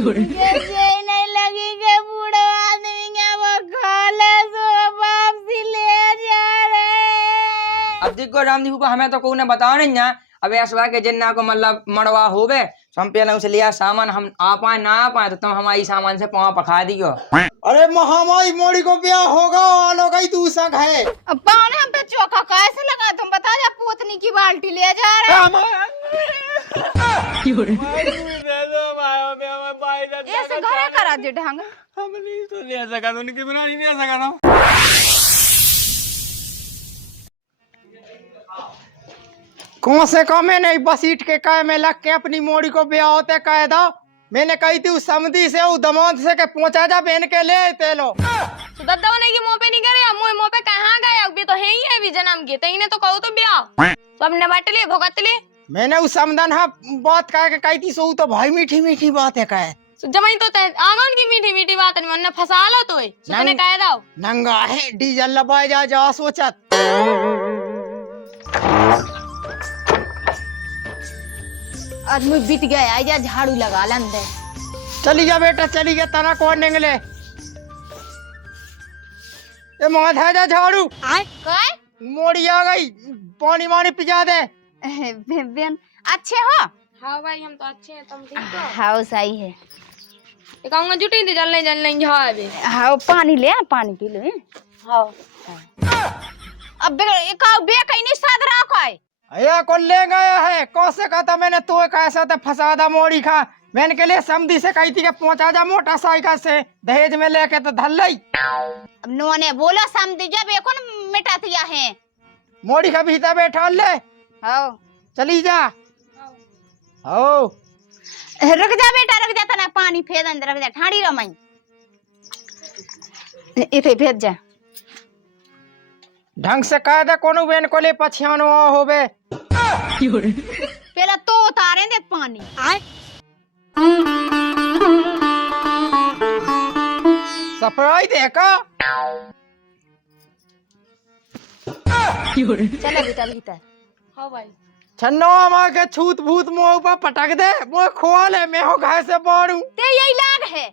नहीं लगी के बूढ़े आदमी के वो खाले सो बाप से ले जा रहे। अब देखो रामदीप को हमें तो कोई ने बताओ नहीं ना। अब ऐसा के जिन्ना को मतलब मड़वा हो गए तो हम पहले उसे लिया सामान, हम आ पाए ना आ पाए तो तुम हमारी सामान से पाँव पखा दियो। अरे महामाई मोड़ी को ब्याह होगा आलो गई तू संग है। अब पाँव ने हम पे चौका कैसे लगा, तुम बता जा पोतनी की बाल्टी ले जा रहे। ऐसे घरे करा दे ढंग। हम नहीं तो ले सका, तो उनकी बिना नहीं ले सका ना। कौन से कमे नहीं बस ईट के कह में लग के अपनी मोड़ी को ब्याह होते कह दो। मैंने कही थी उस समधी से उस दमाद से के पहुंचा जा बहन के ले तेलो। तो दद्दा ने की मुंह पे नहीं करे, मुंह पे कहाँ गए, अभी तो है ही है भी जन्म के तईने तो कहू तो ब्याह तो हमने बांट लिए भोगत लिए। मैंने उस समधन हाँ बात कह के कही थी सो तो भाई मीठी मीठी बात है कहे जमाई तो आंगन की मीठी मीठी बात नहीं मन फंसा लो तो तूने कह दाओ नंगा है डीजल लबाए जा सोचत। आदमी बीत गया आजा झाड़ू लगा लंदे। चली जा बेटा चली जा, तना कौन निकले ये मौत है जा झाड़ू। काय मोड़ी आ गई, पानी वानी पिजा दे। बेन अच्छे हो? हाँ भाई हम तो अच्छे हैं, तुम ठीक हो? हाँ सही है। कहूँगा जुटी थी जल नहीं जा अभी। हाँ पानी ले पानी पी लो। हाँ अब बे कहीं नहीं साध रहा काय ये कौन ले गया है, कौन से कहता मैंने तो कैसा था फसादा मोड़ी खा। मैंने के लिए समधी से कही थी कि पहुंचा जा मोटरसाइकिल से दहेज में लेके तो धल लई। अब नो ने बोला समधी जब ये कौन मिटा दिया है मोड़ी का भीतर बैठा ले। हाँ चली जा। आओ रुक जा बेटा रुक जा, तना पानी फेर अंदर रख जा ठाड़ी रमाई इथे भेज जा। ढंग से कह दे कोनो बेन को ले पछियानो होबे। पहला तो उतारे दे पानी। सफराई देखा। चला बेटा भीतर। हाँ भाई छन्नो आमा के छूत भूत मुंह ऊपर पटक दे वो खोल है मैं हो घर से बाड़ू ते यही लाग है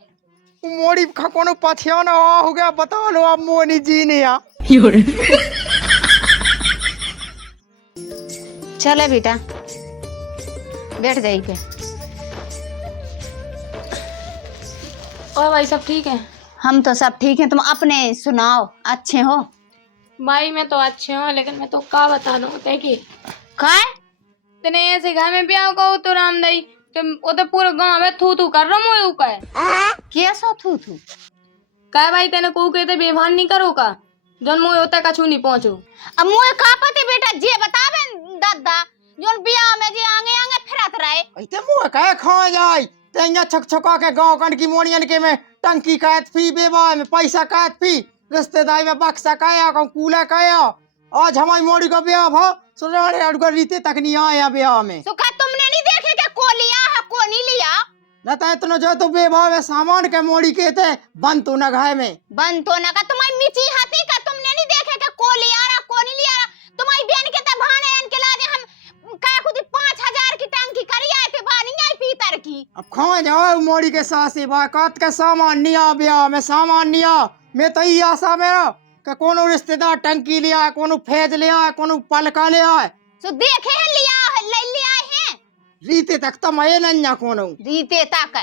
मोड़ी खा कोनो पछियानो हो गया बता लो अब मोनी जी ने आ। चले बेटा बैठ जाइए पे। और भाई सब ठीक है? हम तो सब ठीक हैं, तुम अपने सुनाओ अच्छे हो? भाई मैं तो अच्छे हूँ लेकिन मैं तो क्या बता दूँ कि काय तने ऐसे घर में ब्याह को तो राम दई तुम वो तो पूरे गांव में थू कर रहा मोए का है। कैसा थू काय भाई तेने को कहते बेभान नहीं करो का जोन मोए होता का छू नहीं पहुंचो। अब मुझे का पति बेटा जे बतावे दादा जोन बियाह में जे आगे आगे फिरत रहे ऐते मुंह कह खा जाए तेंगा छक छका के गांव कन की मोनियन के में टंकी कैत फी बेबा में पैसा कैत फी रिश्तेदारी में बक्सा काया को कूला काया। आज हमारी मोड़ी का ब्याह भा सुनाने अड़कर रीते तक नहीं आया ब्याह में। सुखा तुमने नहीं देखे कि को लिया है को नहीं लिया न तो इतना जो तो बेबा में सामान के मोड़ी के थे बंद तो न घाय में बन तो ना का तुम्हारी मिची हाथी का तुमने नहीं देखे कि को लिया रहा को नहीं लिया तुम्हारी बहन के तब भाने अन के लाजे हम का खुद 5000 की टंकी करी आए थे बानी आई पीतर की। अब खा जाओ मोड़ी के साथ से बात के सामान नहीं आ ब्याह में सामान नहीं आ। मैं तो ये आशा मेरा कि कोनो रिश्तेदार टंकी ले आए कोनो फैज ले आए कोनो पलका ले आए सो देखे है लिया है ले लिया है रीते तक तो मैं नन्या कोनो रीते तक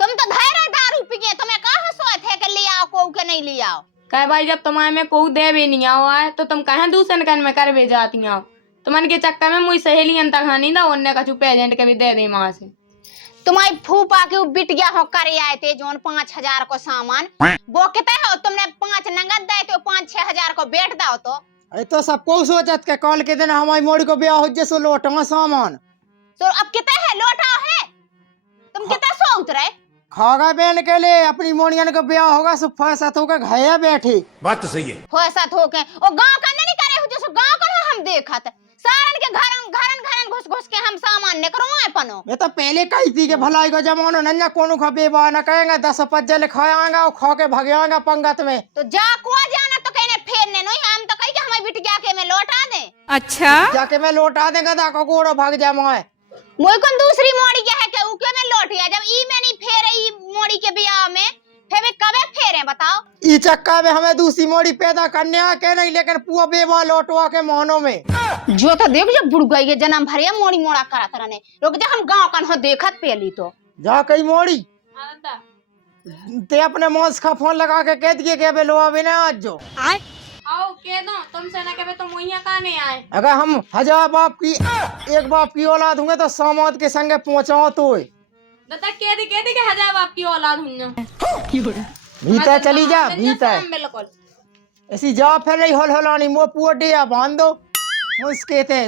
तुम तो धैर्य दारू पी गए तुम्हें कहा सोच है कि लिया को के नहीं लिया। काय भाई जब तुम्हारे में कोई दे भी नहीं आओ है तो तुम कहाँ दूसरे कन में कर भी जाती आओ। तुमन के चक्कर में मुझे सहेली अंता खानी ना उनने का चुप एजेंट के भी दे दे वहां से। तुम्हारी फूफा के बिट गया हो करे आए थे जोन 5000 को सामान वो कहते हो तुमने 5 नगद दे तो 5-6 हजार को बैठ दाओ तो अरे तो सबको सोचत के कल के दिन हमारी मोड़ी को ब्याह हो जैसे लौटा सामान तो अब कितना है लौटा है तुम कितना सोच रहे खागा बहन के लिए अपनी मोनियन का ब्याह होगा सब फैसा होकर घया बैठी। बात तो सही है। फैसा हो के ओ गांव का नहीं करे हो जैसे गांव का हम देखत सारन के घरन घुस घुस के हम सामान ने करवाए पनो। मैं तो पहले कही थी कि भलाई को जमानो नन्या कोनो खा बेबा न कहेंगे 10 पज्जल खाएंगा और खा के भगेंगा पंगत में तो जा को जाना तो कहने फेरने नहीं हम तो कही कि हमें बिटिया के में लौटा दे। अच्छा जाके मैं लौटा देगा दा को गोड़ो भाग जा मैं मोय कौन दूसरी मोड़ी क्या है कि उके में लौट गया जब ई में नहीं फेरे ई मोड़ी के ब्याह में फेवे कबे फेरे बताओ। ई चक्का में हमें दूसरी मोड़ी पैदा करने आके नहीं, लेकिन पुआ बेवा लौटवा के मोहनों में जो तो देख जो बुढ़ गई के जन्म भरिया मोड़ी मोड़ा करत रहने रुक जा हम गांव कन हो देखत पेली तो जा कई मोड़ी आता ते अपने मौस का फोन लगा के कह दिए कि अबे लो अभी ना आज जो आओ कह दो तुमसे ना कहे तुम वहीं का नहीं आए। अगर हम 1000 बाप की एक बाप की औलाद होंगे तो सामत के संगे पहुंचाओ तो दादा कह दी कि 1000 बाप की औलाद हुई भीतर चली जा भीतर बिल्कुल ऐसी जा फिर रही होल होलानी मुँह पुआ डिया बांध दो मुझके थे।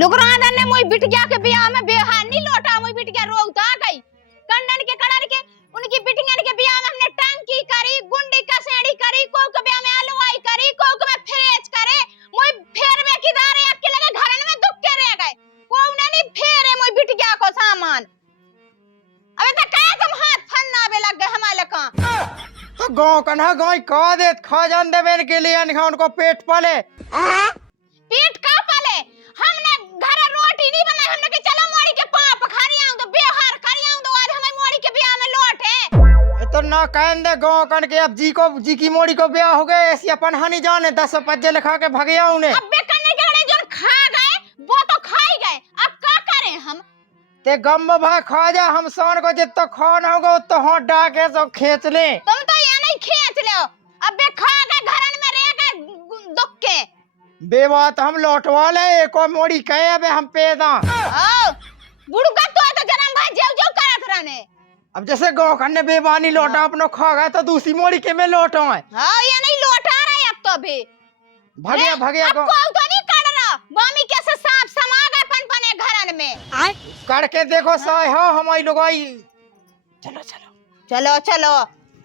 लुकरादन ने मोई बिटिया के ब्याह में बेहार नहीं लौटा मोई बिटिया रोउता गई कंडन के कड़र के उनकी बिटिया के ब्याह में हमने टंकी करी गुंडी कसेड़ी करी को के ब्याह में हलवाई करी को के में फ्रेज करे मोई फेर में किधर है के लगे घरन में दुख के रह गए को नहीं फेरे मोई बिटिया को सामान अबे त का तुम हाथ फन्ना बे लग गए हमारे का तो गाँव कन्हा गाय खा दे खा जान देवे के लिए उनको पेट पाले पेट का पाले हमने घर रोटी नहीं बनाई हमने कि चलो मोड़ी के पाप खारी आऊं तो बेहार करी आऊं तो आज हमें मोड़ी के ब्याह में लौटे तो ना कहन दे गाँव कन के अब जी की मोड़ी को ब्याह हो गए ऐसी अपन हानि जाने 10 पज्जे लिखा के भगे उन्हें अब बेकने के हड़े जो खा गए वो तो खा ही गए अब क्या करें हम ते गम भाई खा जा हम सान को जितना खाना होगा उतना हाथ डाके सब खींच ले तुम तो ये नहीं खींच लो अब बे खा गए घरन में रह गए दुख के बेबात हम लौटवा ले एक और मोड़ी कहे अबे हम पैदा ओ बुढ़का तो जन्म भाई जेव जेव करत रहने अब जैसे गाँव कन्ने बेबानी लौटा अपनो खा गए तो दूसरी मोड़ी के में लौटा है हां ये नहीं लौटा रहा अब तो भी भगे भगे अब को तो नहीं कर रहा बामी कैसे सांप समा गए पनपने घरन में करके देखो साय हो हमारी लोगाई चलो चलो चलो चलो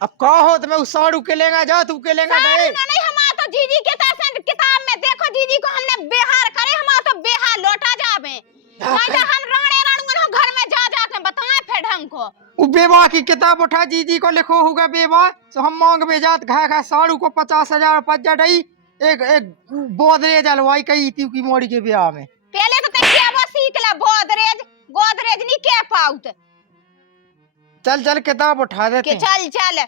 अब का हो तो मैं उस साड़ू के लेगा जा तू के लेगा नहीं हम तो जीजी के तसन किताब में देखो जीजी को हमने बेहार करे हम तो बेहार लौटा जावे नहीं तो हम राणे राणुगन घर में जा जा के बताएं फिर ढंग को वो बेवा की किताब उठा जीजी को लिखो होगा बेवा तो हम मांग बेजात घा घा साड़ू को 50,000 पज्जा डई एक बोदरे जलवाई कही थी की मोड़ी के ब्याह में पहले तो तकिया वो सीख ला गोदरेज नहीं के पाउत चल चल किताब उठा देते के चल चल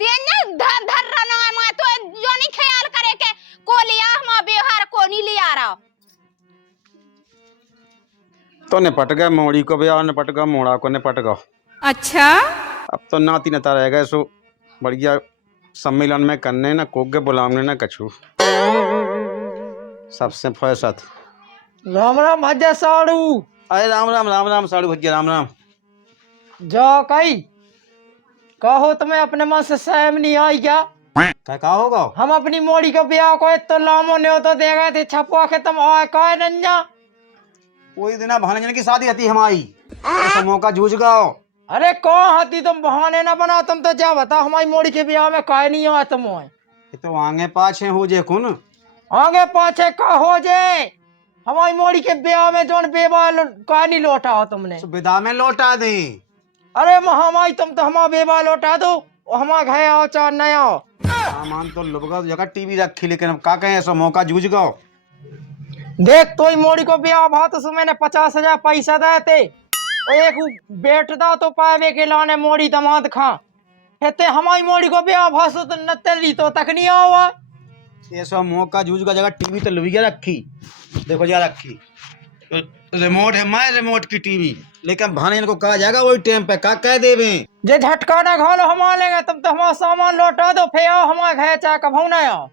तेन धर धर रना मैं तो जो नहीं ख्याल करे के को लिया हम बेहार को नहीं लिया रहा तो निपट गए मोड़ी को भी निपट गया मोड़ा को निपट गया। अच्छा अब तो नाती नता रह गए सो बढ़िया सम्मेलन में करने न कोक के बुलाने न कछू सबसे फैसत राम राम भज्जा साड़ू अरे राम राम राम राम साड़ू भज्जा राम राम जाओ कही कहो तुम्हें अपने मन से सहम नहीं आई क्या क्या होगा हम अपनी मोड़ी का ब्याह को तो लामो ने तो दे गए थे छपवा के तुम आए कहे नंजा कोई दिन भानजन की शादी हती हमारी ऐसा मौका जूझ गाओ अरे कौन हती तुम बहाने ना बनाओ तुम तो जा बताओ हमारी मोड़ी के ब्याह में कहे नहीं आए तुम तो आगे पाछे हो जे कुन आगे पाछे का हो जे हमारी मोड़ी के ब्याह में जोन बेवा कहे नहीं लौटा हो तुमने विदा में लौटा दे। अरे महामाई तुम तो हमारा बेवा लौटा दो हमारा घर आओ चार नया आओ सामान तो लुबगा जगह टीवी रखी लेकिन अब का कहें ऐसा मौका जूझ गओ देख तो मोड़ी को ब्याह भा तो मैंने 50,000 पैसा देते एक बेट दा तो पावे के लाने मोड़ी दमाद खा हेते हमारी मोड़ी को ब्याह भा तो न तेरी तो तक नहीं आवा ऐसा मौका जूझ का जगह टीवी तो लुबिया रखी देखो जा रखी रिमोट है मैं रिमोट की टीवी लेकिन भाने को कहा जाएगा वही टाइम पे का कह देवे जे झटका ना घालो हम लेंगे तुम तो हमारा सामान लौटा दो फिर आओ हमारे घर चाह कभू ना आओ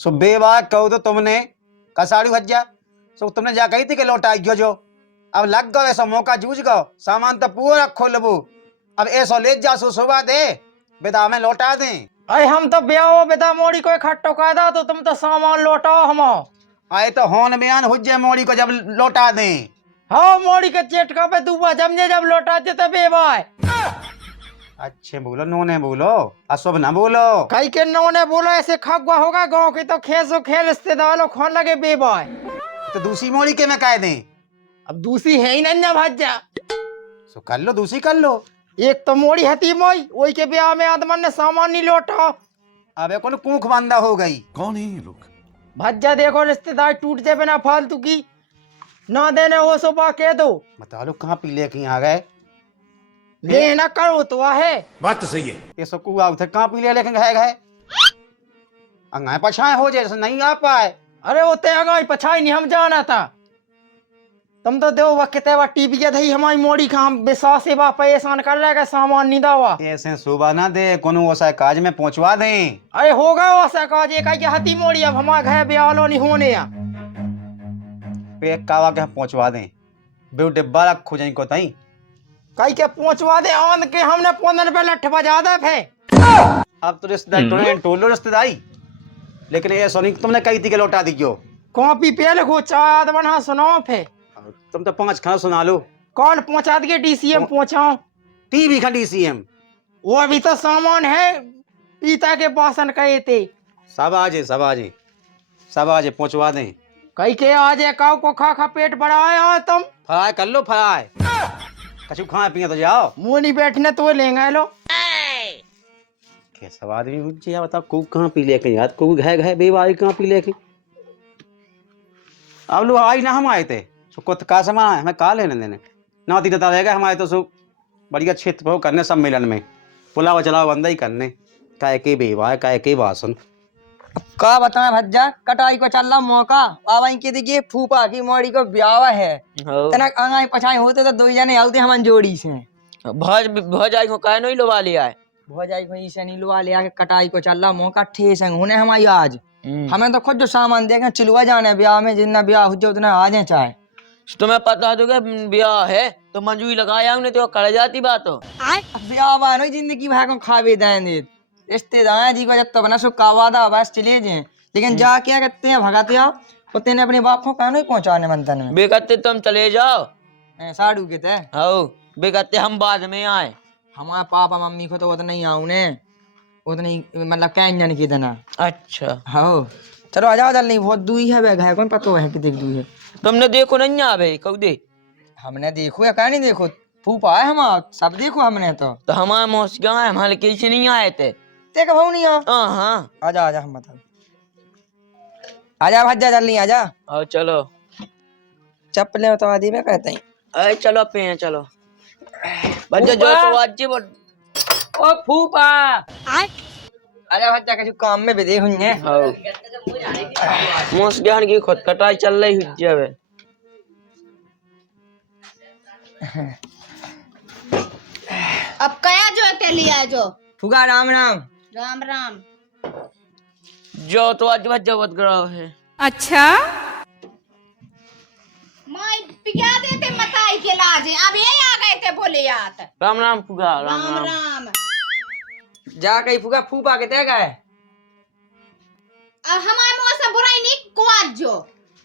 सो बेबाक कहो तो तुमने कसाड़ी भज्जा सो तुमने जा कही थी कि लौटा गयो जो अब लग गो ऐसा मौका जूझ गो सामान तो पूरा रखो लबू अब ऐसा ले जा सो सुबह दे बेदा में लौटा दे अरे हम तो ब्याह बेदा मोड़ी को इकट्ठो कर दा तो तुम तो सामान लौटाओ हम आए तो होन बयान हो जाए मोड़ी को जब लौटा दे हाँ मोड़ी के चेटका पे दूबा जमने जब लौटाते तो बेबाय अच्छे बोलो नोने बोलो अशुभ ना बोलो कई के नोने बोलो ऐसे खगवा होगा गाँव की तो खेसो खेल रिश्तेदारों खोन लगे बेबाय तो दूसरी मोड़ी के में कह दें अब दूसरी है ही नन्या भाज्जा सो कर लो दूसरी कर लो एक तो मोड़ी हती मोई वही के ब्याह में आदमन ने सामान नहीं लौटा अबे कौन कूख बंदा हो गई कौन है ये लोग? भज्जा देखो रिश्तेदार टूट जाए बिना फालतू की ना देने वो सुबह कह दो, बता लो कहाँ पी लेके आ गए? ले ना करो तो है। ये सब को आउ थे कहाँ पी लेके गए? अंगाए पछाए हो जैसे नहीं आ पाए। अरे वो ते अगाई पछाई नहीं हम जाना था। तुम तो दो वक्त है टीवी के धई हमारी मोड़ी का हम विश्वास से परेशान कर रहे के सामान नहीं दावा। ऐसे सुबह ना दे कोनो ऐसा काज में पहुंचवा दें। अरे होगा वैसा काज एक आई हती मोड़ी अब हमारे घर ब्याह नहीं होने या। पे कावा के पहुंचवा दें। बेउ डिब्बा रखो जाई को तई। कई के पहुंचवा दे आन के हमने 15 रुपए लठ बजा दे फे। अब तो रिश्तेदार टोलो रिश्तेदारी, लेकिन ये सोनी तुमने कही थी कि लौटा दीजियो। कॉपी पे लिखो चार बना सुनाओ फे। तुम तो 5 खाना सुना लो। कौन पहुंचा दिए डीसीएम पहुंचाओ। टीवी का डीसीएम वो अभी तो सामान है पीता के बासन कहे थे। सब आजे पहुंचवा दें। कई के आज काव को खा खा पेट बढ़ाए हो तुम। फ्राई कर लो फ्राई। कछु खाए पिए तो जाओ। मुंह नहीं बैठने तो लेंगे लो। सब आदमी मुझे बताओ को कहाँ पी लेके यार को घे बेवारी कहाँ पी लेके। अब लोग आई ना हम आए थे कुत का समान हमें का लेने देने ना तीन रहेगा हमारे तो सो बढ़िया क्षेत्र पर करने सम्मेलन में पुलाव चलाव बंदा ही करने काय के बेवा काय के बासन। का बताएं भज्जा, कटाई को चल रहा मौका आवाई के देखिए फूफा की मोड़ी को ब्याह है। तना आंगाई पछाई होते तो दो जने आउते हमन जोड़ी से भौजाई को काहे नहीं लुवा लिया है? भौजाई को इसे नहीं लुआ लिया के कटाई को चल रहा मौका ठेस होने हमारी आज। हमें तो खुद जो सामान देखे चिलवा जाने ब्याह में जितना ब्याह हो उतना आ जाए चाहे। तुम्हें पता है तो क्या ब्याह है तो मंजूरी लगाया उन्हें तो कर जाती बात हो। ब्याह बानो जिंदगी भाई को खावे दें रिश्तेदार जी को जब तो बना सो कावादा बस चले जाए, लेकिन जा क्या कहते हैं भगाते आओ तो तेने अपने बाप को कहाँ नहीं पहुंचाने मंथन में। बेकते तुम चले जाओ साड़ू के थे हो बेकते हम बाद में आए। हमारे पापा मम्मी को तो उतना ही आऊ ने उतनी मतलब कैंजन की देना। अच्छा हो चलो आ जाओ जल्दी बहुत दूरी है वे घर कौन पता है कि देख दूरी है। तुमने देखो नहीं आवे कऊ दे। हमने देखो या क्या नहीं देखो फूफा है हम सब देखो हमने तो हमारे मौसिया है हमारे किसी नहीं आए थे। ते कब नहीं आ हाँ आजा हम बता आजा भज्जा जल्दी आजा। और चलो चप्पलें तो आदि में कहते हैं अरे चलो पे चलो बच्चा जो तो आज जी ओ फूफा आजा भज्जा के काम में भी देखूंगे। मौसिया की खुद कटाई चल रही हुई जावे। अब कया जो के लिया जो फूफा राम राम राम राम। जो तो आज बच्चा बहुत गराव है। अच्छा मैं पिया देते मताई के लाजे अब ये आ गए थे बोले यात। राम राम फुगा राम राम राम। राम। जा कहीं फूफा फूफा के तय गए। अब हमारे मुंह से बुराई नहीं कुआज जो।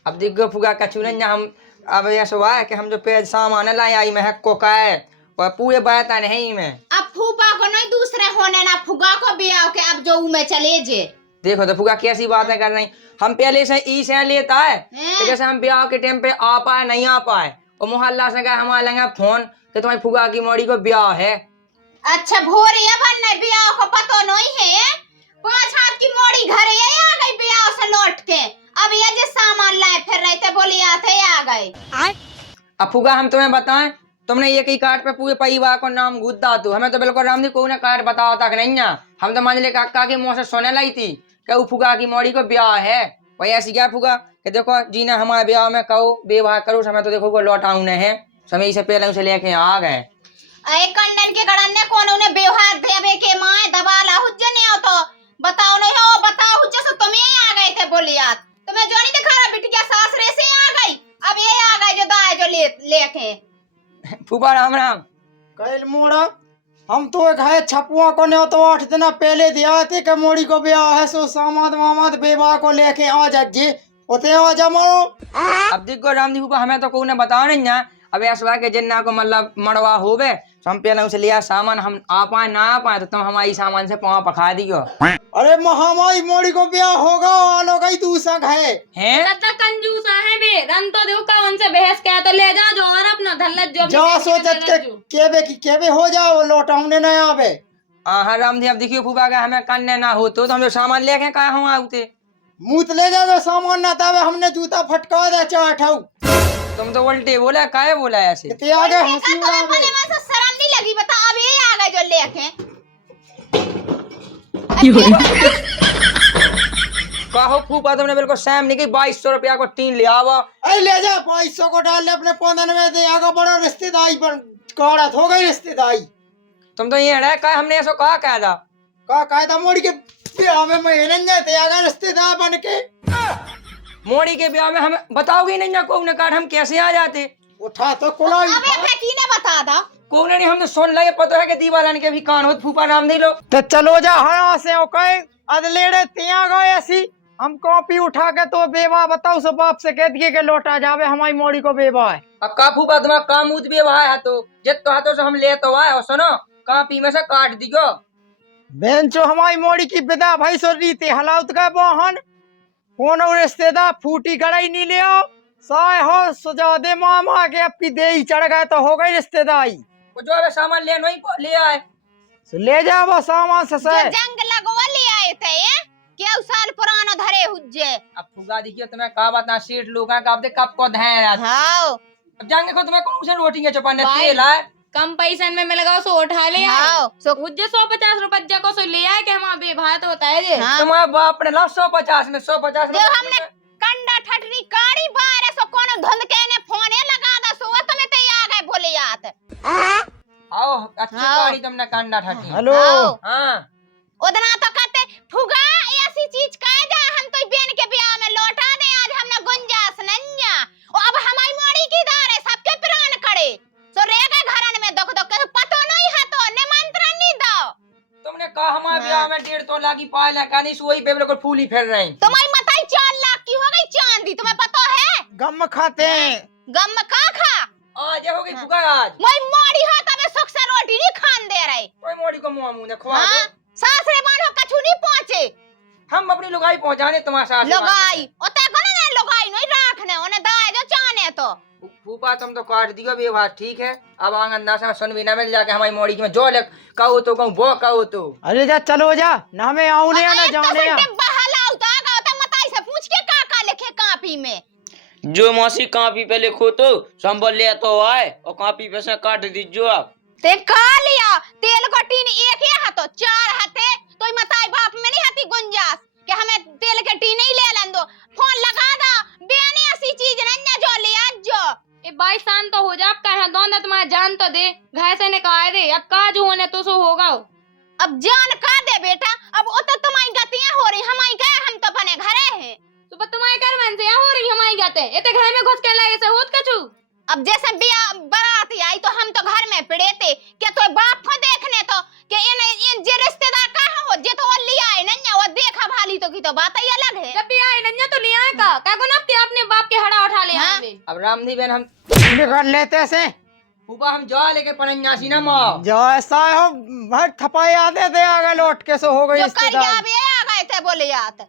अब देखो फूफा कछु नहीं हम अब ये सुबह है कि हम जो पेज सामान लाई आई महक को का है और पूरे बात नहीं में। अब फूफा को नहीं दूसरे होने ना फुगा को ब्याह के अब जो में चले जे। देखो तो फूफा कैसी बातें कर रही। हम पहले से ई से लेता है कि जैसे हम ब्याह के टाइम पे आ पाए नहीं आ पाए और मोहल्ला से गए हमारे लेंगे फोन कि तुम्हारी फूफा की मोड़ी को ब्याह है। अच्छा भोरिया बनने ब्याह को पतो नहीं है 5 हाथ की मोड़ी घर ये आ गई ब्याह से लौट के। अब ये जो सामान लाए फिर रहे थे बोले आते आ गए। अब फूफा हम तुम्हें बताएं तुमने एक ही कार्ड पे पूरे परिवार को नाम गुद्दा तू हमें तो बिल्कुल राम जी को ना कार्ड बताओ तक नहीं है। हम तो मंजले काका की मुंह से सुने लाई थी कि वो फूफा की मोड़ी को ब्याह है। वही ऐसी क्या फूफा कि देखो जीना हमारे ब्याह में कहो बेवाह करो समय तो देखो को लौटाऊ ने है समय से पहले उसे लेके आ गए। अरे कंडन के गड़ने कौन उन्हें व्यवहार देवे के माए दबाला हुज्जे नहीं हो तो बताओ नहीं हो बताओ हुज्जे से तुम ही आ गए थे बोली यात। तुम्हें जो नहीं दिखा रहा बिटिया सासरे से आ गई अब ये आ गए जो दाए जो लेके। फूफा राम राम। कैल मोड़ा हम तो एक है छपुआ को ने तो 8 दिन पहले दिया थे कि मोड़ी को ब्याह है सो सामाद मामाद बेवा को लेके आ जाइए होते आ जा मारो। अब देखो राम जी फूफा हमें तो कोई ने बताओ नहीं है। अब ऐसा के जिन्ना को मतलब मड़वा होवे तो हम पहले उसे लिया सामान हम आ पाए ना आ पाए तो तुम हमारी सामान से पाँव पखा दियो। अरे महामाई मोड़ी को ब्याह होगा आलो गई दूसरा है हैं तो कंजूसा है बे रन तो देखो कौन से बहस क्या तो ले जा जो और अपना धल्लत जो जा सोचत के केबे हो जाओ लौटाउने न आवे। हाँ राम जी अब देखियो फूफा का हमें करने ना हो तो हम जो सामान लेके कहा हम आते मुँह ले जा जो सामान ना तावे हमने जूता फटका दे चाठाऊ। तुम तो उल्टे बोला, काहे बोला ऐसे? ते आगे हंसी तुम्हें उड़ावे। मने में से शर्म नहीं लगी? बता अब ये आ गए जो लेके कहो फूफा तुमने बिल्कुल सैम नहीं की 2200 रुपया को टीन ले आवा। ऐ ले जा 500 को डाल ले अपने पौधन में दे आगे बड़ा रिश्तेदारी पर काढ़त हो गई रिश्तेदारी। तुम तो ये रहे का हमने ऐसा कहा कह दा का कायदा मोड़ी के ब्याह में मैं जाते आगे रिश्तेदार बन के। मोड़ी के ब्याह में हम बताओगे नहीं ना कौन कार्ड हम कैसे आ जाते? उठा तो कुलाई अबे फकीने बता दा। कौन नहीं हमने सुन लिया, पता है कि दीवालन के भी कान हो फूफा नाम दे लो। तो चलो जा हरा से ओके अदलेड़े तिया गए ऐसी हम कॉपी उठा के तो बेवा बताओ सब बाप से कह दिए के लौटा जावे हमारी मोड़ी को बेवा है। अब का फूफा तुम्हारा काम उत भी है तो जित तो हाथों से हम ले तो आए हो, सुनो कापी में से काट दियो। बेंचो हमारी मोड़ी की विदा भाई सो रीते हलाउत का बहन कौन रिश्तेदार फूटी गड़ाई नहीं ले आओ साय हो सुजा दे मामा के आपकी दे ही चढ़ गए तो हो गई रिश्तेदारी। वो जो है सामान ले नहीं ले आए, ले जाओ वो सामान से जो जंग लगवा ले आए थे ये क्या साल पुराना धरे हुज्जे। अब फुगा देखियो तुम्हें का बात ना सीट लोग हैं कब दे कब को धैर्य रात। हां अब जाएंगे को तुम्हें कौन से रोटी के चपाने भाई। तेल है कम पैसा में लगाओ सो उठा ले आए। हां सो मुझे 150 रुपया को सो ले आए कि हमारा बेभात होता है जे। हाँ। तुम्हारे बाप ने ला 150 में 150 जो हमने कंडा ठटनी काड़ी बारे सो कोनो धुंध के ने फोने लगा दा सो तुम्हें ते आ गए बोले यात। आओ अच्छी हाँ। गाड़ी तुमने कांडा ठाठी। हेलो हाँ उतना तो कहते फुगा ऐसी चीज कह जा हम तो बेन के ब्याह में लौटा दे आज हमने गुंजाइश नन्या और अब हमारी मोड़ी की दार है सबके प्राण करे सो रेगा घरन में दुख दुख के पतो नहीं है तो निमंत्रण नहीं दो। तुमने कहा हमारे ब्याह में 1.5 तोला की पायल है कहानी से वही बेबल को फूली फेर रहे हैं। तुम्हारी मताई 4 लाख की हो गई चांदी तुम्हें पता है? गम खाते हैं गम का खा आज हो गई फुगा आज मैं मोड़ी हो तबे सुख से रोटी नहीं खान दे रही। कोई मोड़ी को मुंह मुंह ने खवा हां दो। सासरे मानो कछु नहीं पहुंचे हम अपनी लुगाई पहुंचाने तुम्हारे साथ लगाई ओते को ना लगाई नहीं रखने ओने दाए जो चाने तो फूफा तुम तो काट दियो भी बात ठीक है। अब आंगन ना से सुन भी ना मिल जाके हमारी मोड़ी में जो ले कहो तो कहूं वो कहो तो। अरे जा चलो जा ना मैं आऊने ना जाने या बहला उतागा ओते मताई से पूछ के का लिखे कापी में। जो मौसी कापी पे लिखो तो संभल लिया तो आए और कापी पे से काट दीजियो आप। ते का लिया तेल को टीन एक ही हाथो 4 हाथे तो मताई बाप में नहीं हाथी गुंजास कि हमें तेल के टीन ही ले लन दो फोन लगा दा बेने ऐसी चीज नन्या जो लिया जो। ए भाई शांत तो हो जा, अब कहे दोनों तुम्हारा जान तो दे घाय से ने कहा दे अब का जो होने तो सो होगा। अब जान का दे बेटा अब ओ तो तुम्हारी गतियां हो रही हमारी क्या हम तो बने घरे हैं सुबह तुम्हारे घर में से हो रही हमारी गाते इतने घर में घुस के लाए से होत कछु। अब जैसे बिया बारात आई तो हम तो घर में पड़े थे क्या तो बाप को देखने तो कि इन जे रिश्तेदार कहां हो जे तो वो लिया है नन्या वो देखा भाली तो की तो बात ही अलग है। जब भी आए नन्या तो ले आए का को ना अपने बाप के हड़ा उठा ले हाँ। आवे। अब रामधी बहन हम निकल लेते से फूफा हम जा लेके पनन्यासी ना माँ जो ऐसा हो भर थपाई आते थे आगे लौट के सो हो गई जो रिश्तेदारी। करिया भी आ गए थे बोले यात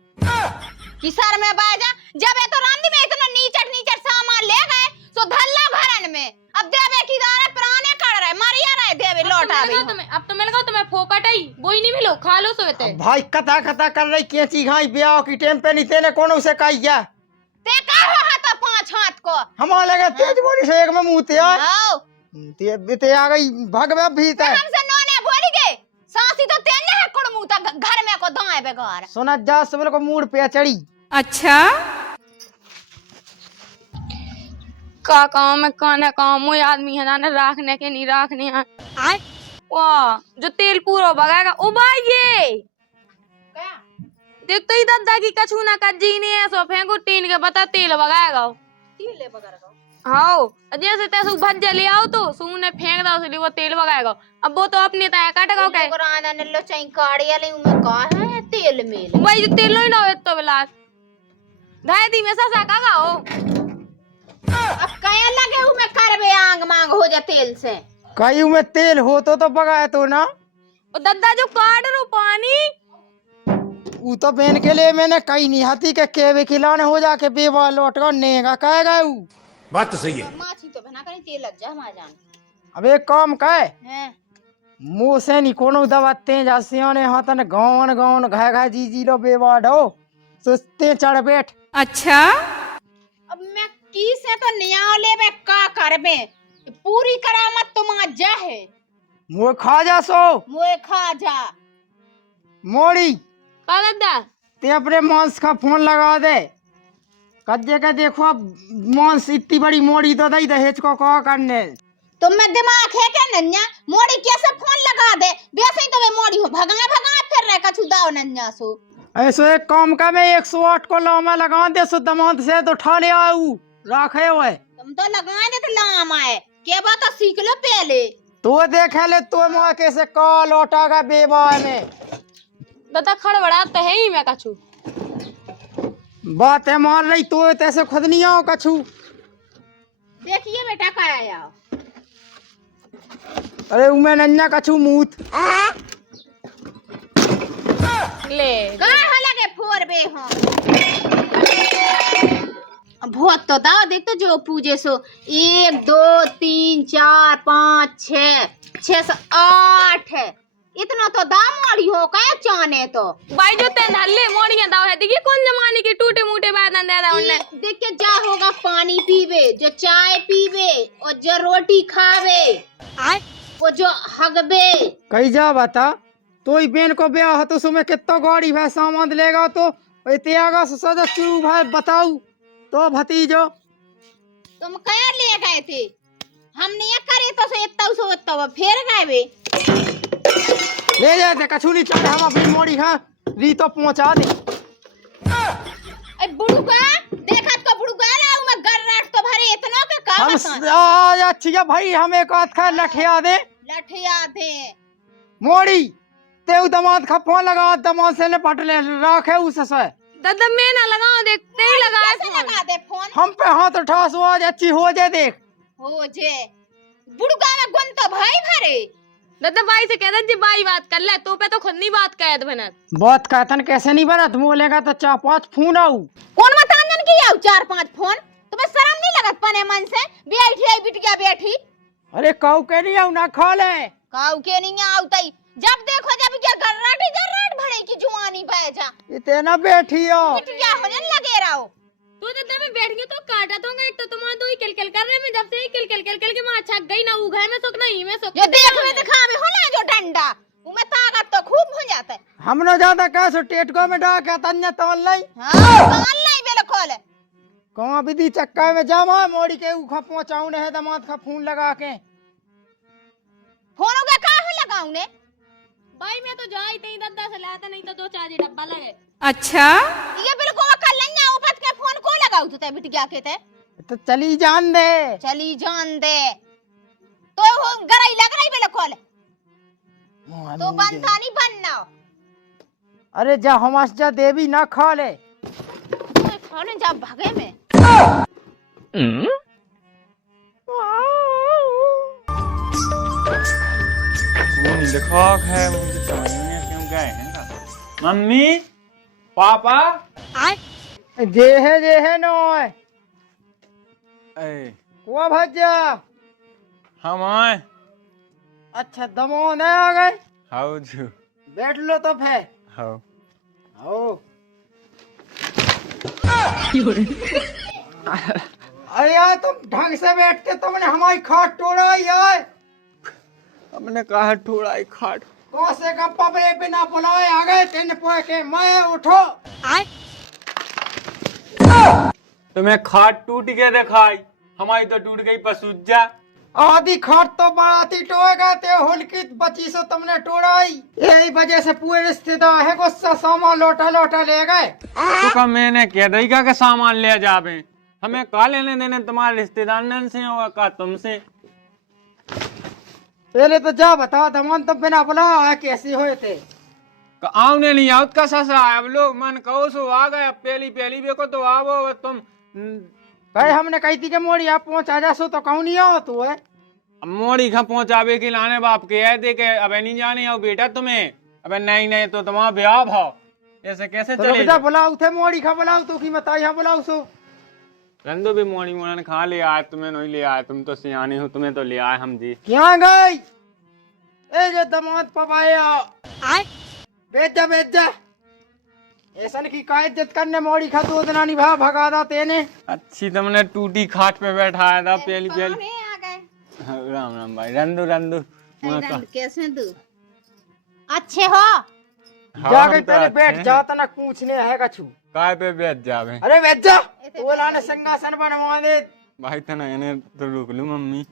कि सर में बाजा जब ये तो रामदी में इतना नीचट सामान ले गए सो धल्ला घरन में अब देवे की दारे पुराने कर रहे मरिया रहे देवे लौटा भी अब तो मिल गया तुम्हें फोकट आई वही नहीं मिलो खा लो सोते। भाई कथा कथा कर रही कैची घाई ब्याह की टाइम पे नहीं तेने कौन उसे कही गया ते का हो हाथ 5 हाथ को हमारे लगे तेज बोली से एक में मुंह ते आ आओ ते बीते आ गई भगवे भीतर हमसे नोने बोल गए सासी तो तेने है कुड़मू तक घर में को दाए बेगार सुना जा सबल को मूड पे चढ़ी। अच्छा का काम में कौन है काम वो आदमी है ना रखने के नहीं रखने हैं। वाह जो तेल पूरा भगाएगा ओ भाई ये देख तो ही दादा की कछु ना कर जी नहीं है सो फेंको टीन के बता तेल भगाएगा तीले बगार हाँ जैसे तैसे भज ले आओ तो सूने फेंक दो उसलिए वो तेल भगाएगा अब वो तो अपने तय काटेगा क्या पुराना ने लो चाई काड़ी वाले में का है तेल मेल भाई जो तेल नहीं ना तो बिलास धाय दी में ससा कागा हो अब कया लगे हूं मैं करबे आंग मांग हो जा तेल से कई में तेल हो तो बगाए तो ना ओ दादा जो काट रो पानी ऊ तो बहन के लिए मैंने कही नहीं हाथी के केवे खिलाने हो जाके बेवा लौट कर नेगा कहेगा ऊ बात तो सही है। माछी तो बना करी तेल लग जा हमारा जान अब एक काम कहे हैं मुंह से नहीं कोनो दबाते जा सियाने हाथन गावन गावन घाय घाय जी लो बेवा डो सुस्ते चढ़ बैठ। अच्छा अब मैं की से तो निया लेबे का करबे पूरी करामत तुम जा है मुँह खा जा सो मोए खा जा मोड़ी का दादा ते अपने मांस का फोन लगा दे कज्जे का देखो अब मांस इतनी बड़ी मोड़ी तो दई दहेज को कहा करने तुम में दिमाग है क्या नन्या मोड़ी कैसे फोन लगा दे वैसे ही तो मैं मोड़ी हूँ भगा भगा फिर रहे कछु दाओ नन्या सो ऐसे एक काम का मैं 108 को लामा लगा दे सो दमाद से तो ठा ले आऊ राखे हुए तुम तो लगा दे तो लाम आए के बात तो सीख लो पहले तो देखे ले तो माँ कैसे का लौटा का बेबा में दादा खड़बड़ा तो है ही मैं कछु बात है मार रही तो तैसे खुद नहीं आओ कछु देखिए बेटा का आया अरे उमे नन्या कछु मूत ले कहाँ लगे फोर बे हो बहुत तो दाओ देख तो जो पूजे सो 1 2 3 4 5 6 6 से 8 है इतना तो दाम मोड़ी हो का चाने तो भाई जो तेन हल्ले मोड़ियां दाव है देखिए कौन जमाने के टूटे मूटे बैदन दे रहा उन्ने देख के जा होगा पानी पीवे जो चाय पीवे और जो रोटी खावे वो जो हगबे कही जा बता तो ही बेन को ब्याह हो तो उसमें कितना गाड़ी भाई सामान लेगा तो इतिहास से सजा शुरू भाई बताऊ तो भतीजो तुम क्या ले गए थे हम नहीं करे तो से इतना सो इतना फिर गए वे ले जाते कछु नहीं चल हम अपनी मोड़ी खा री तो पहुंचा दे ए बुड़ुका देखा तो बुड़ुका लाऊ मैं गर्राट तो भरे इतना के का हम बता आज अच्छी है भाई हम एक हाथ खा लठिया दे लठिया दे मोड़ी ते दमाद का फोन लगा दमाद से ने पट ले रखे उससे दादा मैं ना लगाऊं देखते ही लगा कैसे लगा दे फोन हम पे हाथ उठा सो आज अच्छी हो जाए देख हो जे बुड़ुका में गुन तो भाई भरे दादा भाई से कह दे जी भाई बात कर ले तो पे तो खुद नहीं बात कह दे बनत बात कहतन कैसे नहीं बनत बोलेगा तो 4-5 फोन आऊ कौन बतानन की आऊ 4-5 फोन तुम्हें शर्म नहीं लगत पने मन से बैठी आई बिटिया बैठी अरे काऊ के नहीं आऊ ना खा ले काऊ के नहीं आउतई जब देखो जब क्या गर्राट भरे की जुआनी बह जा इतना बैठी हो बिटिया हो जन लगे रहो तो दादा मैं बैठ गई तो काटा दूंगा एक तो तुम्हारा दो ही किलकिल कर रहे मैं जब से ही किलकिल के मां छक गई ना उघाए में सुख नहीं मैं सुख जो देख में दिखा में हो ना जो डंडा उमे ताकत तो खूब हो जाता है हमने ज्यादा कैसे टेटको में डाक है तन्या तोल नहीं हां कौन नहीं बिल्कुल कौन विधि चक्का में जामा मोड़ी के उखा पहुंचाऊ ने दमाद का फोन लगा के फोन का का लगाऊ ने भाई मैं तो जाई तई दादा से लाता नहीं तो 2-4 डब्बा लगे ये बिल्कुल कल नहीं उपत के फोन को लगाऊ तो बिटिया के ते तो चली जान दे चली जान दे तो वो गराई लग रही बिल्कुल तो बनता नहीं बनना अरे जा हमास जा देवी ना खा ले तो खाने जा भागे में लिखोक है मुझे समझ में नहीं क्यों गए हैं ना मम्मी पापा जे है नो ए कुआ भज्जा हम आए अच्छा दमो नहीं आ गए हाउ जू बैठ लो तो फिर हाउ आओ अरे यार तुम ढंग से बैठते तुमने हमारी खाट तोड़ा यार हमने कहा थोड़ा ही खाट कौन से का पबे बिना बुलाए आ गए तेन पोए के मैं उठो तुम्हें खाट टूट के दिखाई हमारी तो टूट गई पसुज्जा आधी खाट तो बनाती टोएगा ते हुलकी बची सो तुमने तोड़ाई यही वजह से पूरे रिश्तेदार है गुस्सा सामान लोटा ले गए तो कब मैंने कह देगा के सामान ले जावे हमें का लेने देने तुम्हारे रिश्तेदार से होगा का तुमसे पहले तो जा बता दमन तो बिना बुलाया कैसे हुए थे आउने नहीं आउत का ससरा अब लोग मन कहो सो आ गए पहली बेको तो आवो तुम भाई हमने कही थी कि मोड़ी आप पहुंचा जा सो तो कौन नहीं आओ तू है मोड़ी खा पहुंचावे के लाने बाप के है देखे अबे नहीं जाने आओ बेटा तुम्हें अबे नहीं तो तुम्हारा ब्याह भाव ऐसे कैसे तो चले बेटा बुलाऊ थे मोड़ी खा बुलाऊ तू की बताई यहाँ बुलाऊ सो रंदो भी मोड़ी मोड़न खा ले आए तुम्हें नहीं ले आए तुम तो सियाने हो तुम्हें तो ले आए हम जी क्या गई ए जो दमाद पवाया बेच जा ऐसा की का इज्जत करने मोड़ी खा दो दिना निभा भगा दा तेने। अच्छी तुमने टूटी खाट पे बैठाया था पहली पहली। पाहुणे आ गए। राम राम भाई, रंदू रंदू। कैसे तू अच्छे हो? जाके पहले बैठ जा तना पूछने है कछु। काय पे बैठ जावे अरे बैठ जा, बोला ने सिंहासन बनवा दे। भाई तना इन्हें तो रुक लू मम्मी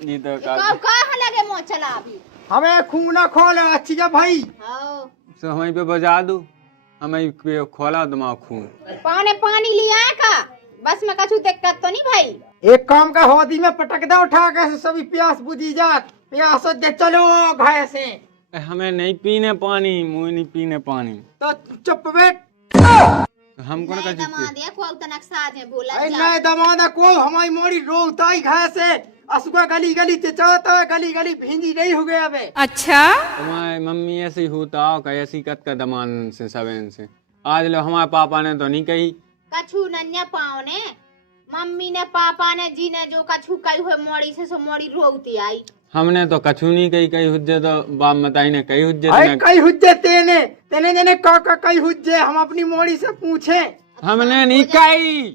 जी तो कहाँ लगे मुँह चला अभी? हमें खूना खोल अच्छी जा भाई। हाँ। सो हमें पे बजा दू, हमें पे खोला दिमाग खून। पाने पानी लिया है का? बस में कछु दिक्कत तो नहीं भाई? एक काम का होदी में पटक दे उठा के सभी प्यास बुझी जात। प्यास दे चलो घाय से। हमें नहीं पीने पानी, मुझे नहीं पीने पानी। तो चुप बैठ। हमको ना कछु दमादिया को तनक साज में बोला अरे जा। नहीं दमादा को हमारी मोड़ी रोता ही घाय से। असुआ गली गली चाहता है, गली गली भींजी नहीं हो गया बे। तुम्हारी मम्मी ऐसे ही होता हो, ऐसी कत का दमान से सबेन से। आज लो हमारे पापा ने तो नहीं कही। कछु नन्या पाओ ने, मम्मी ने पापा ने जी ने जो कछु कही हुए मोड़ी से सो मोड़ी रोती आई। हमने तो कछु नहीं कही, कही हुज्जे तो बाप मताई ने कही हुज्जे अरे कई हुज्जे तेने तेने जने का कई हुज्जे हम अपनी मोड़ी से पूछे। हमने नहीं कही।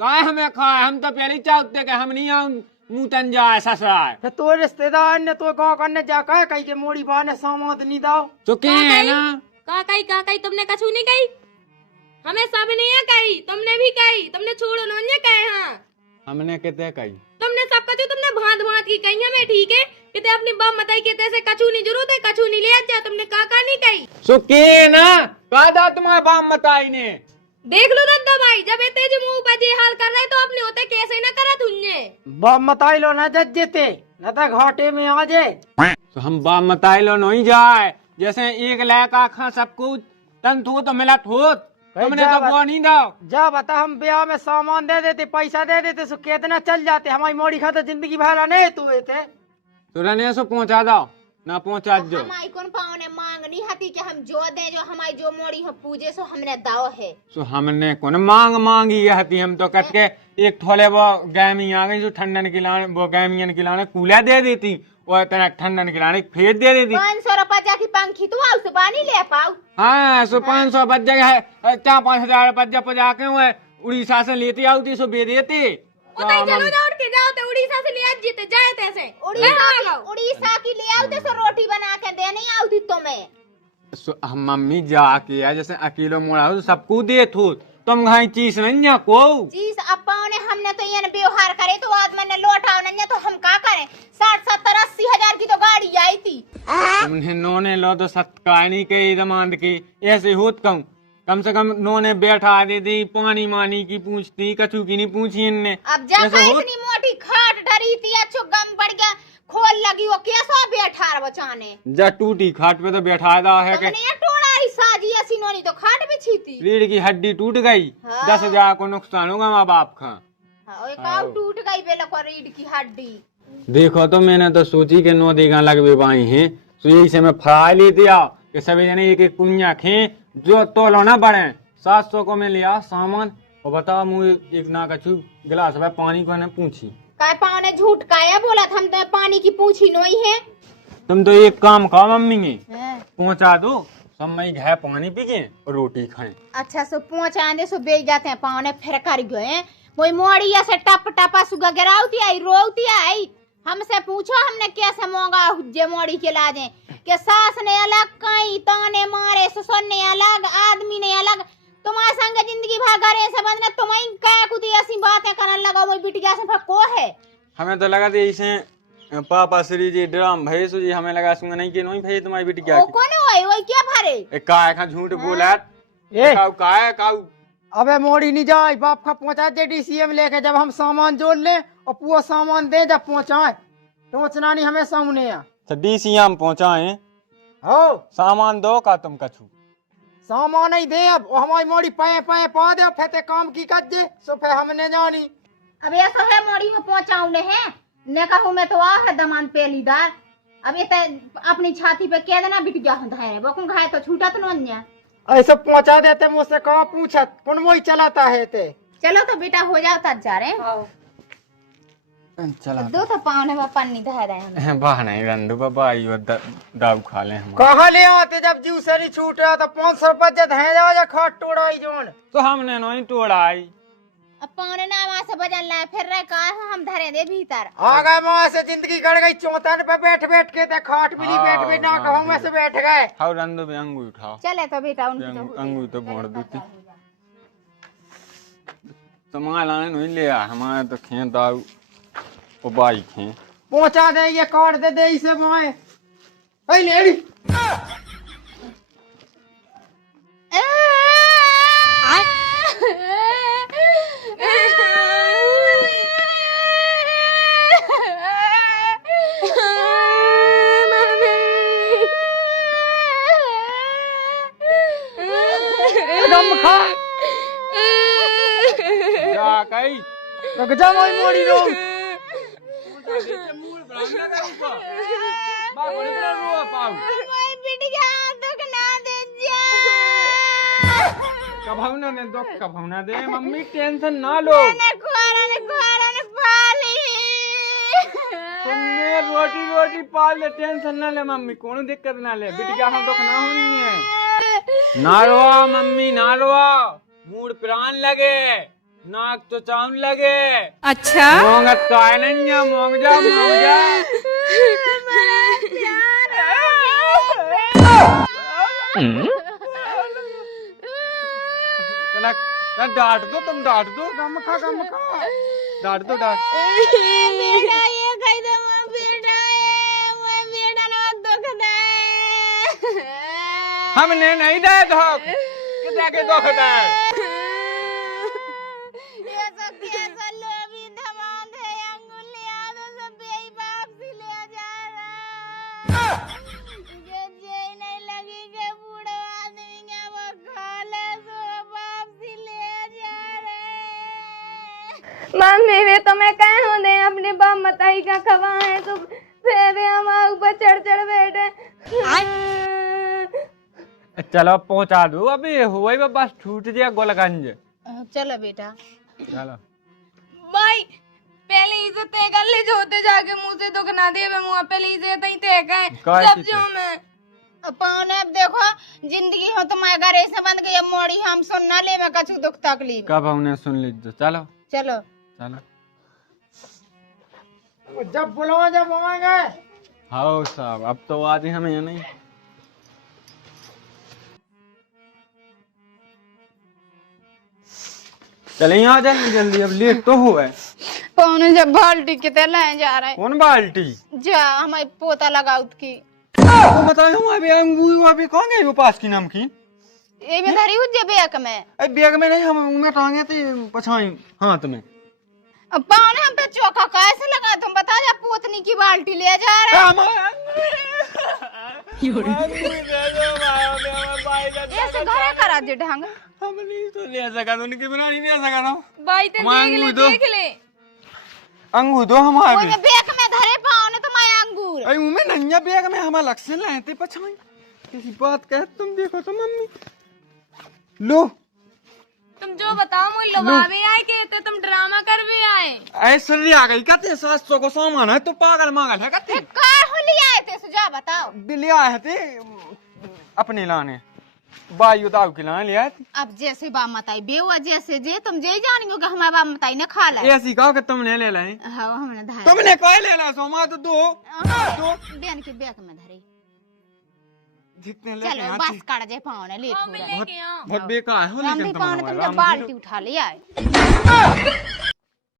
काय हमें खाए, हम तो पहले चाहते कि हम नहीं आऊं मुंह तन जाए ससुराल। फिर तो रिश्तेदार ने तो गाँव करने जाकर कही के मोड़ी बा ने सामान नहीं दाओ। तो क्या है ना, का कही तुमने कछु नहीं कही, हमें सब ने कही, तुमने भी कही, तुमने छोड़ो नोन्ये कहे। हाँ हमने कहते कही, तुमने सब कछु तुमने भांत भांत की कही हमें, ठीक है किते अपनी बाप मताई कहते से कछु नहीं जरूरत है, कछु नहीं ले जा। तुमने का नहीं कही। सो के ना कादा तुम्हारे बाप मताई ने। देख लो दद्दो भाई, जब इतने जी मुंह पर जी हाल कर रहे तो अपने होते कैसे न करा तुझे। बाप मताई लो न जज्जेते न तो घाटे में आ जाए। तो हम बाप मताई लो नहीं जाए, जैसे एक लाख आखा सब कुछ तन थो तो मिला थो, तुमने तो वो नहीं दो। जा बता हम ब्याह में सामान दे देते, पैसा दे देते सो कितना चल जाते। हमारी मोड़ी खा तो जिंदगी भर नहीं तू थे। तो रहने से पहुंचा दो ना पहुंचा जो। हमारी कौन पाओ ने मांग नहीं हती कि हम जो दे, जो हमारी जो मोड़ी हो पूजे सो हमने दाव है। सो हमने कौन मांग मांगी हती, हम तो कट के एक थोड़े वो गैमी आ गई जो ठंडन खिलाने, वो गैमियन खिलाने कूला दे देती और इतना ठंडन खिलाने फेर दे देती। 500 रुपया की पंखी तू आउ से बानी ले पाऊ। हाँ सो 500 बच जाए, 4-5 हजार बच पजा के वो उड़ीसा से लेती आती सो बे देते। उतई चलो जाओ उठ के जाओ तो उड़ीसा से ले आज जीते जाए तैसे। उड़ीसा की ले आउ ते सो रोटी बना के दे नहीं आउ दी तुम्हें। हम मम्मी जाके है जैसे अकेलो मोड़ा हो सबको दे थो, तुम घाई चीज नहीं है को चीज अपा ने हमने तो ये व्यवहार करे तो आदमी ने लौटाओ नहीं तो हम का करें। 60-70-80 हजार की तो गाड़ी आई थी। तुमने नोने लो तो सत्कार नहीं कही दमांद की, ऐसे होत कहूँ कम से कम नोने बैठा दे दी, पानी मानी की पूछती, कछु की नहीं पूछी इनने। अब जब इतनी मोटी खाट डरी थी, अच्छो गम बढ़ गया, खोल लगी वो कैसा बैठा बचाने। जा टूटी खाट पे तो बैठा दा है के टोड़ा ही साजी ऐसी नोनी तो खाट बिछी थी। रीढ़ की हड्डी टूट गई। हाँ। 10 हजार को नुकसान होगा माँ बाप का। टूट गई बेलो को रीढ़ की हड्डी। देखो तो मैंने तो सोची के नो देगा लगे बाई हैं, तो यही से मैं फरा ले दिया कि सभी जने एक एक पुनिया खे जो तो ना बढ़े। 700 को मैं लिया सामान और बताओ मुझे एक ना कछु गिलास में पानी को ने पूछी काय पाँव ने झूठ काया बोला था, हम तो पानी की पूछी नोई है। तुम तो एक काम खाओ मम्मी ने पहुंचा दो, सब मैं घर पानी पी के और रोटी खाएं। अच्छा सो पहुंचा दे सो बेच जाते हैं। पाँव ने फिर कर गए वही मोड़ी ऐसे टप टपा सुगा गिरावती आई रोती आई। हमसे पूछो हमने कैसे मोंगा हुज्जे मोड़ी के लाजे के सास ने अलग कई ताने मारे, ससुर ने अलग, आदमी ने अलग। तुम्हारे संग जिंदगी भर घरे से बंद तुम्हारी क्या कुछ ऐसी बातें करने लगा वो बिटिया से को है। हमें तो लगा था इसे पापा श्री जी ड्राम भाई सु जी, हमें लगा सुन नहीं कि नहीं भाई तुम्हारी बेटी क्या कौन है वो क्या भरे एक काय का झूठ बोला ए काऊ काय काऊ। अबे मोड़ी नहीं जाए, बाप का पहुंचा दे DCM लेके। जब हम सामान जोड़ ले और पूरा सामान दे जब पहुंचाए सोचना नहीं हमें सामने आ। तो DCM पहुंचाए हो सामान दो का तुम कछु सामान नहीं दे। अब हमारी मोड़ी पाए पाए पा दे फेते काम की कर दे सो फिर हमने जानी। अब ऐसा है मोड़ी में पहुंचाऊ ने है ने कहूँ मैं तो आ है दमान पहलीदार। अब ये अपनी छाती पे कह देना बिट गया है वो कौन घाय तो छूटा तो नहीं। ऐसे पहुंचा देते मुझसे कहाँ पूछत कौन वही चलाता है ते। चलो तो बेटा हो जाओ तब जा रहे हैं। चला दो तो पाँव में पन्नी धर रहे हैं बाह नहीं रंडू बाबा आइयो दाऊ खा ले हम कहा ले आते जब जूस नहीं छूटा तो 500 रुपया जद है जा खाट टोड़ाई जोन। तो हमने नहीं तोड़ाई। अब पौने ना वहाँ से बजल ला फिर रहे कहा हम धरे दे भीतर आ गए वहां से जिंदगी कट गई चौतन पे बैठ बैठ के ते खाट मिली बैठ बैठ ना कहूं में से बैठ गए। हाउ रंडू भी अंगू उठाओ। चले तो बेटा उनकी तो अंगू तो बोड़ दूती सामान लाने नहीं ले आ हमारे तो खें दाऊ ओ बाई खें पहुंचा दे ये काट दे इसे माए ए लेडी दम खा जा कई रुक जा मोई मोड़ी रो मैं बिटिया दुख ना दे जा कभावना ने दो कभावना दे मम्मी टेंशन ना लो ने पाली तुमने रोटी रोटी पाल ले टेंशन ना ले मम्मी कोनो दिक्कत ना ले बिटिया हम दुख ना होनी है ना रोआ मम्मी ना रोआ मूड प्राण लगे नाक तो चांद लगे। अच्छा मोंगत काय नहीं है मोंग जा चला डांट दो तुम डांट दो गम खा डांट दो डांट बेटा ये कह दो बेटा मैं बेटा ना दुख दे हमने नहीं दे धोख कितना के दुख दे ये सब कैसा लोभी धमाल है अंगुलियां तो सब बेई बाप से ले जा रहा ये जे नहीं लगी के बूढ़ा आदमी के वो खाले सो बाप से ले जा रहे मम्मी वे तो मैं कह दे अपने बाप मताई का खवा है तो फिर हम ऊपर चढ़ बैठे चलो पहुंचा दो अभी हुआ ही बस छूट गया गोलगंज। चलो बेटा चलो भाई पहले इसे तय कर ले जो होते जाके मुंह से दुख ना दे मुंह पहले इसे तय तय काय कर की जो मैं पौने अब देखो जिंदगी हो तो मैं घर ऐसे बंद गई मोड़ी हम सुन ना ले मैं कछु दुख तकलीफ कब हमने सुन लीजिए चलो चलो चलो जब बुलाओ जब आएंगे हाँ साहब अब तो आज ही हमें नहीं चले यहाँ जल्दी जल्दी अब लेट तो हुआ है। पौने जब बाल्टी के ते ले जा रहे कौन बाल्टी जा हमारी पोता लगाउत की तो बताओ हम अभी अंगूर अभी कौन गए वो पास की नमकीन ये में धरी उज बैग में अरे बैग में नहीं हम उनमें टांगे थे पछाई हाथ में। अब पौने हम पे चौका कैसे लगा तुम बता जा पोतनी की बाल्टी ले जा रहे ऐसे घरे करा दे ढंग हम नहीं तो ले सका तो उनके बिना नहीं ले सका ना भाई ते देख ले अंगूर दो हमारे ओए बैग में धरे पौने तो मैं अंगूर अरे उनमें नंगा बैग में हमारा लक्ष्य लाए थे पछाई किसी बात कह तुम देखो तो मम्मी लो तुम जो बताओ मुझे लवावे आए के तो तुम ड्रामा कर भी आए ऐश्वर्या आ गई कहते 700 को सामान है तो पागल मागल है कहते का होली आए थे सुझा बताओ बिल्ली आए थे अपने लाने बाई उताव के लाने लिया थी। अब जैसे बा मताई बेवा जैसे जे तुम जे जानियो कि हमारा बा मताई ने खा ला ऐसी कहो कि तुमने ले लाए हां हमने धार तुमने कह ले ला सोमा तो दो बेन के बैग में धरे जितने ले चलो बस काट जाए पौने लेट हो रहा है बहुत बेकार है हम भी लेकिन पौने तुम्हारा तुमने बाल्टी उठा लिया है